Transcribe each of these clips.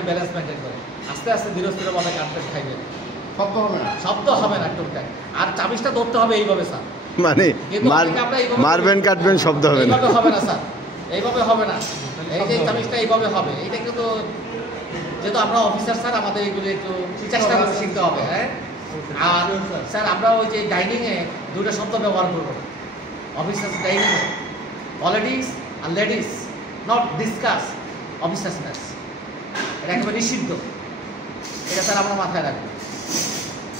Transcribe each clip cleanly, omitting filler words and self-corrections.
আপনি balance maintain করেন, আস্তে আস্তে ধীরে স্থিরভাবে কাটতে খাইবেন, শব্দ হবে না টুকটাক। আর চাবিজটা ধরতে হবে এইভাবে স্যার, মানে মারবেন কাটবেন শব্দ হবে না, এইভাবে হবে না স্যার, এইভাবে হবে না, এই যে চাবিজটা এইভাবে হবে। এটা কিন্তু যেহেতু আমরা অফিসার স্যার, আমাদের এগুলো একটু চেষ্টা করে শিখতে হবে। হ্যাঁ, আর স্যার আমরা ওই যে ডাইনিংয়ে দুটো শব্দ ব্যবহার করবো, অফিসার্স ডাইনিংয়ে পলিটিক্স আর ladies not discuss officers mess, এটা একেবারে নিষিদ্ধ। এটা স্যার আমরা মাথায় রাখবো,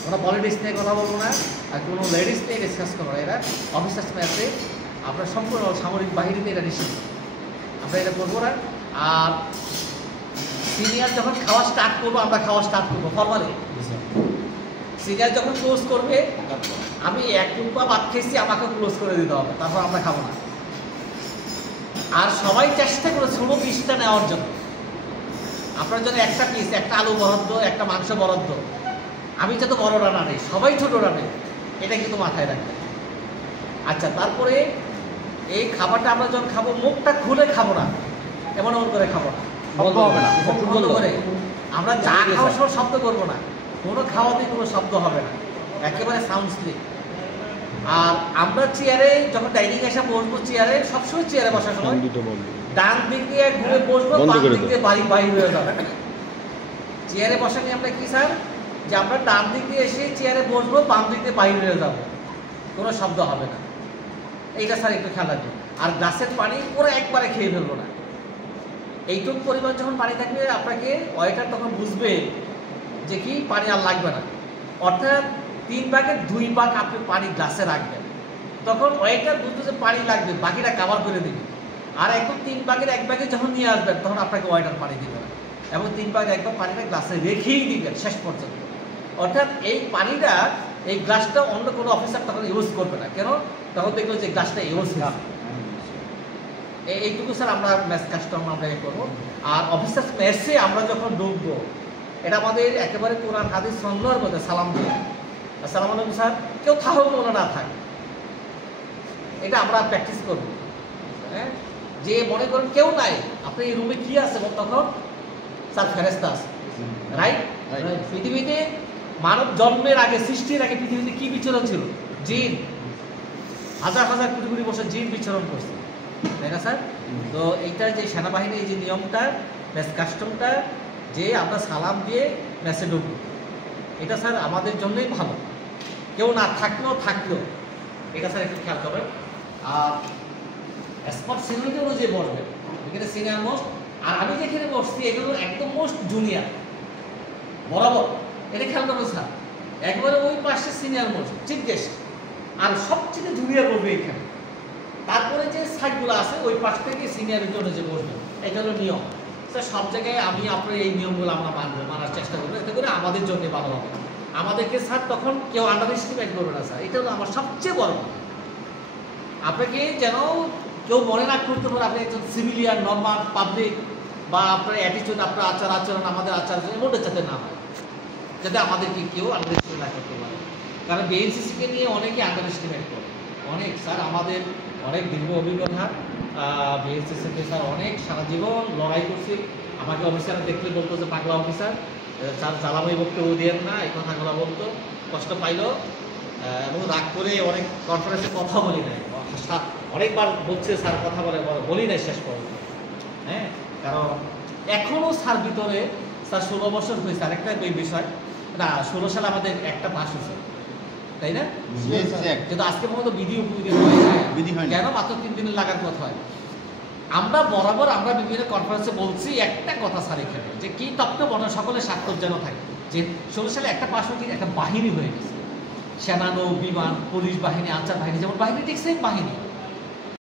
কোনো পলিটিক্স নিয়ে কথা বলবো না আর কোনো লেডিস নিয়ে ডিসকাস করবো না। এটা অফিসার্স ম্যাচে আমরা সম্পূর্ণ সামরিক বাহিনীতে এটা নিষিদ্ধ, আমরা এটা করবো না। আর সিনিয়র যখন খাওয়া স্টার্ট করবো, আমরা খাওয়া স্টার্ট করবো ফরমালি। সিনিয়র যখন ক্লোজ করবে, আমি এক টুকরা ভাত খেয়েছি, আমাকে ক্লোজ করে দিতে হবে, তারপর আমরা খাবো না। আর সবাই চেষ্টা করে ছোটো পিসটা নেওয়ার জন্য, আপনার জন্য একটা পিস, একটা আলু বরাদ্দ, একটা মাংস বরাদ্দ, আমি যাতে বড় রান্না নেই, সবাই ছোটো রান্নে, এটা কিন্তু মাথায় রাখবেন। আচ্ছা, তারপরে এই খাবারটা আমরা যখন খাবো, মুখটা খুলে খাবো না, এমন করে খাবো না, শব্দ হবে না, বন্ধ করে। আমরা চা খাওয়ার সময় শব্দ করবো না, কোনো খাওয়াতে কোনো শব্দ হবে না, একেবারে সাউন্ড স্লিপ। আর আমরা চেয়ারে যখন ডাইনিং এসে বসবো, চেয়ারে সবসময় চেয়ারে বসার সময় ডান দিক দিয়ে ঘুরে বসবো, বাম দিক দিয়ে বাইরে হয়ে যাবে। চেয়ারে বসা নিয়ে আমরা কি স্যার, যে আমরা ডান দিক দিয়ে এসে চেয়ারে বসবো, বাম দিক দিয়ে বাইরে হয়ে যাবো, কোনো শব্দ হবে না। এইটা স্যার একটু খেয়াল রাখবেন। আর গ্লাসের পানি পুরো একবারে খেয়ে ফেলবো না, এইটুকু পরিমাণ যখন পানি থাকবে, আপনাকে ওয়েটার তখন বুঝবে যে কি পানি আর লাগবে না, অর্থাৎ 3 ভাগের 2 ভাগ আপনি পানি গ্লাসে রাখবেন, তখন ওয়েটার বুঝবে যে পানি লাগবে, বাকিটা কাভার করে দেবে। আর একদম 3 ভাগের 1 ভাগে যখন নিয়ে আসবেন, তখন আপনাকে ওয়েটার পানি দিবে না, এবং 3 ভাগের 1 ভাগ পানিটা গ্লাসে রেখেই দিবেন শেষ পর্যন্ত। অর্থাৎ এই পানিটা, এই গ্লাসটা অন্য কোনো অফিসার তখন ইউজ করবে না, কেন তখন দেখলো যে গ্লাসটা ইউজ হয়। এইটুকু স্যার আমরা ম্যাচ কাস্টম আমরা করবো। আর অফিসার মেসে আমরা যখন ঢুকবো, এটা আমাদের একেবারে কোরআন হাদিস সন্ন্যার মধ্যে সালাম দিয়ে, আসসালামু আলাইকুম স্যার, কেউ থাকুক মনে না থাক, এটা আমরা প্র্যাকটিস করবো। হ্যাঁ, যে মনে করেন কেউ নাই, আপনি এই রুমে কি আছে, তখন স্যার ফেরেশতা আছে, রাইট? পৃথিবীতে মানব জন্মের আগে, সৃষ্টির আগে পৃথিবীতে কি বিচরণ ছিল? জিন, হাজার হাজার কোটি কোটি বছর জিন বিচরণ করছে, তাই না স্যার? তো এইটা যে সেনাবাহিনীর এই যে নিয়মটা, ম্যাচ কাস্টমটা, যে আমরা সালাম দিয়ে ম্যাচে ঢুকবো, এটা স্যার আমাদের জন্যই ভালো, কেউ না থাকলেও এটা স্যার একটু খেয়াল করবেন। আর স্পট সিনিয়রিটি অনুযায়ী বসবেন, এখানে সিনিয়র মোস্ট, আর আমি যেখানে বসছি এগুলো একদম মোস্ট জুনিয়র বরাবর, এটা খেয়াল করবেন স্যার। একবারে ওই পাশে সিনিয়র মোস্ট চিফ গেস্ট, আর সবচেয়ে জুনিয়র বসবে এখানে। তারপরে যে সাইডগুলো আছে ওই পাশ থেকে সিনিয়রের জন্য যে বসবে, এটা হলো নিয়ম স্যার। সব জায়গায় আমি আপনার এই নিয়মগুলো আমরা মানার চেষ্টা করবো, এতে করে আমাদের জন্য ভালো হবে। আমাদেরকে স্যার তখন কেউ আন্ডার এস্টিমেট করবে না স্যার, এটা হলো আমার সবচেয়ে বড়। আপনাকে যেন কেউ মনে না করতে পারে আপনি একজন সিভিলিয়ান, নর্মাল পাবলিক, বা আপনার অ্যাটিটিউড, আপনার আচরণ আমাদের আচরণ এমনটা যাতে না হয়, যাতে আমাদেরকে কেউ আন্ডার এস্টিমেট না করতে পারে। কারণ বিএনসিসিকে নিয়ে অনেকে আন্ডার এস্টিমেট করে, অনেক স্যার আমাদের অনেক দীর্ঘ অভিজ্ঞতা। বিএনসিসিতে স্যার অনেক সারা জীবন লড়াই করছি। আমাকে অফিসাররা দেখলে বলতো যে পাগলা অফিসার, স্যার জ্বালামাই বক্তব্য দিয়ে না, এই কথাগুলো বলতো, কষ্ট পাইলো, এবং রাগ করে অনেক কনফারেন্সে কথা বলি নাই, অনেকবার বলছে স্যার কথা বলি নাই শেষ পর্যন্ত। হ্যাঁ, কারণ এখনও স্যার ভিতরে স্যার 16 বছর হয়েছে। আরেকটা বিষয় না, 16 সালে আমাদের একটা পাস হয়েছে, তাই না? কিন্তু আজকে পর্যন্ত বিধি হয় কেন? মাত্র 3 দিনের লাগার কথা হয়। আমরা বরাবর আমরা বিভিন্ন কনফারেন্সে বলছি একটা কথা স্যার এখানে, যে কি তত্ত্ব বনা সকলের স্বার্থর যেন থাকে, যে 16 সালে একটা পাস হয়ে একটা বাহিনী হয়ে গেছে, সেনা, নৌ, বিমান, পুলিশ বাহিনী, আনসার বাহিনী, যেমন বাহিনী ঠিক সেম বাহিনী।